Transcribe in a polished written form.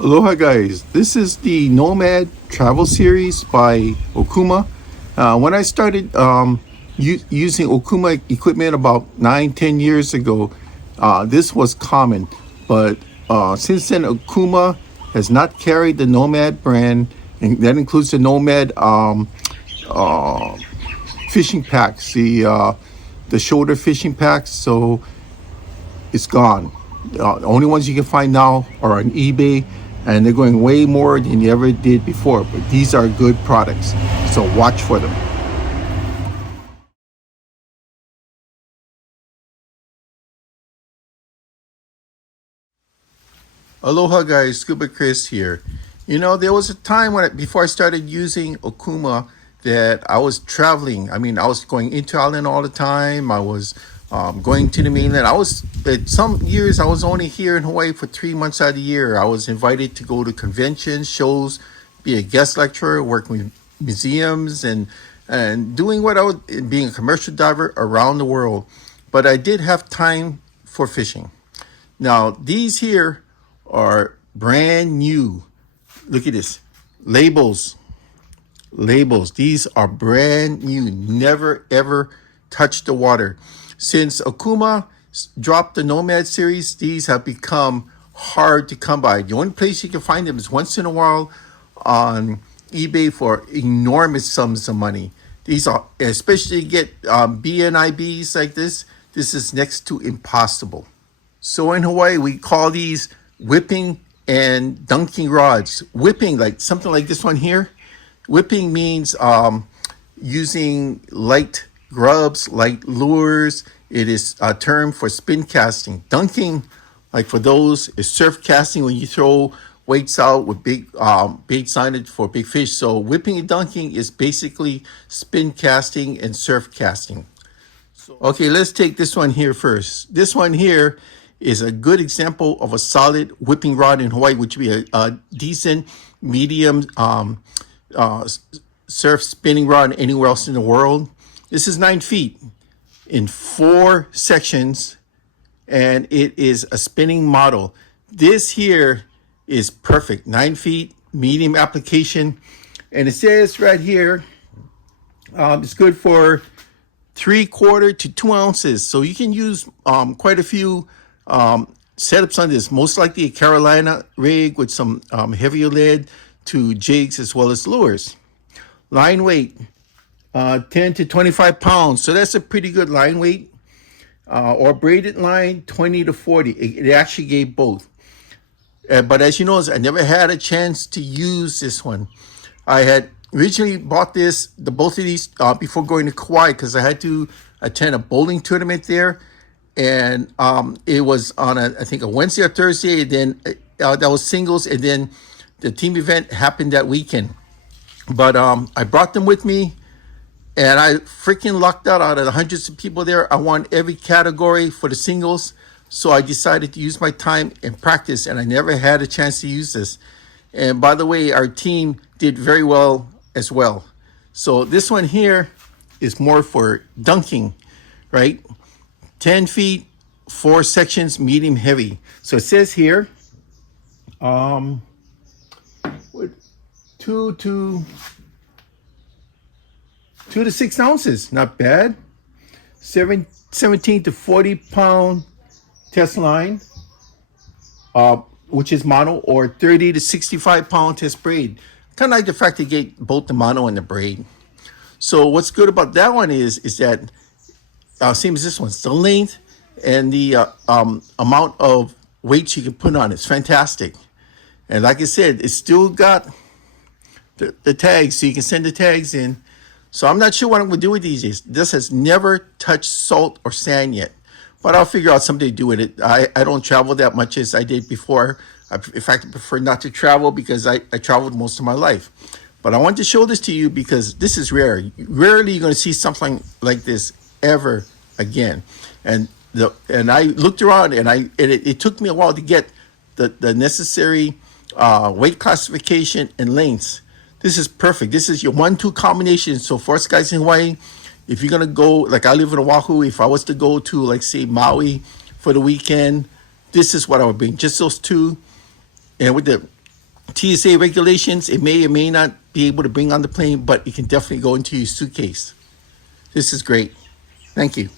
Aloha guys, this is the Nomad travel series by Okuma. When I started using Okuma equipment about 9, 10 years ago, this was common. But since then, Okuma has not carried the Nomad brand, and that includes the Nomad uh, fishing packs, the shoulder fishing packs. So it's gone. The only ones you can find now are on eBay, and they're going way more than you ever did before. But these are good products, so watch for them. Aloha guys, Scuba Chris here. There was a time before I started using Okuma that I was traveling. I mean, I was going into Island all the time. I was going to the mainland. At some years, I was only here in Hawaii for 3 months out of the year. I was invited to go to conventions, shows, be a guest lecturer, work with museums, and doing what I was, being a commercial diver around the world. But I did have time for fishing. Now, these here are brand new. Look at this. Labels. Labels. These are brand new. Never ever touched the water. Since Okuma dropped the Nomad series, these have become hard to come by. The only place you can find them is once in a while on eBay for enormous sums of money. These are, especially to get BNIBs like this is next to impossible. So in Hawaii, we call these whipping and dunking rods. Whipping, like something like this one here. Whipping means using light grubs, light lures. It is a term for spin casting. Dunking, like for those, is surf casting when you throw weights out with big bait signage for big fish. So whipping and dunking is basically spin casting and surf casting. Okay, let's take this one here first. This one here is a good example of a solid whipping rod in Hawaii, which would be a decent medium uh, surf spinning rod anywhere else in the world. This is 9 feet in 4 sections, and it is a spinning model. This here is perfect. 9 feet, medium application, and it says right here it's good for 3/4 to 2 ounces. So you can use quite a few setups on this. Most likely a Carolina rig with some heavier lead to jigs as well as lures. Line weight, 10 to 25 pounds. So that's a pretty good line weight. Or braided line, 20 to 40. It actually gave both. But as you know, I never had a chance to use this one. I had originally bought both of these before going to Kauai because I had to attend a bowling tournament there, and it was on I think a Wednesday or Thursday. And then that was singles, and then the team event happened that weekend. But I brought them with me, and I freaking lucked out of the hundreds of people there. I won every category for the singles. So I decided to use my time and practice, and I never had a chance to use this. And by the way, our team did very well as well. So this one here is more for dunking, right? 10 feet, 4 sections, medium heavy. So it says here, um, 2 to 6 ounces, not bad. 17 to 40 pound test line, which is mono, or 30 to 65 pound test braid. Kind of like the fact they get both the mono and the braid. So what's good about that one is that same as this one, it's the length and the amount of weights you can put on it. It's fantastic. And like I said, it's still got the tags, so you can send the tags in. So I'm not sure what I'm going to do with these. This has never touched salt or sand yet, but I'll figure out something to do with it. I don't travel that much as I did before. In fact, I prefer not to travel because I traveled most of my life. But I want to show this to you because this is rare. Rarely you're going to see something like this ever again. And I looked around, and it took me a while to get the necessary weight classification and lengths. This is perfect. This is your 1-2 combination. So for us guys in Hawaii, if you're gonna go, like I live in Oahu, if I was to go to, like, say, Maui for the weekend, this is what I would bring. Just those two, and with the TSA regulations, it may or may not be able to bring on the plane, but it can definitely go into your suitcase. This is great. Thank you.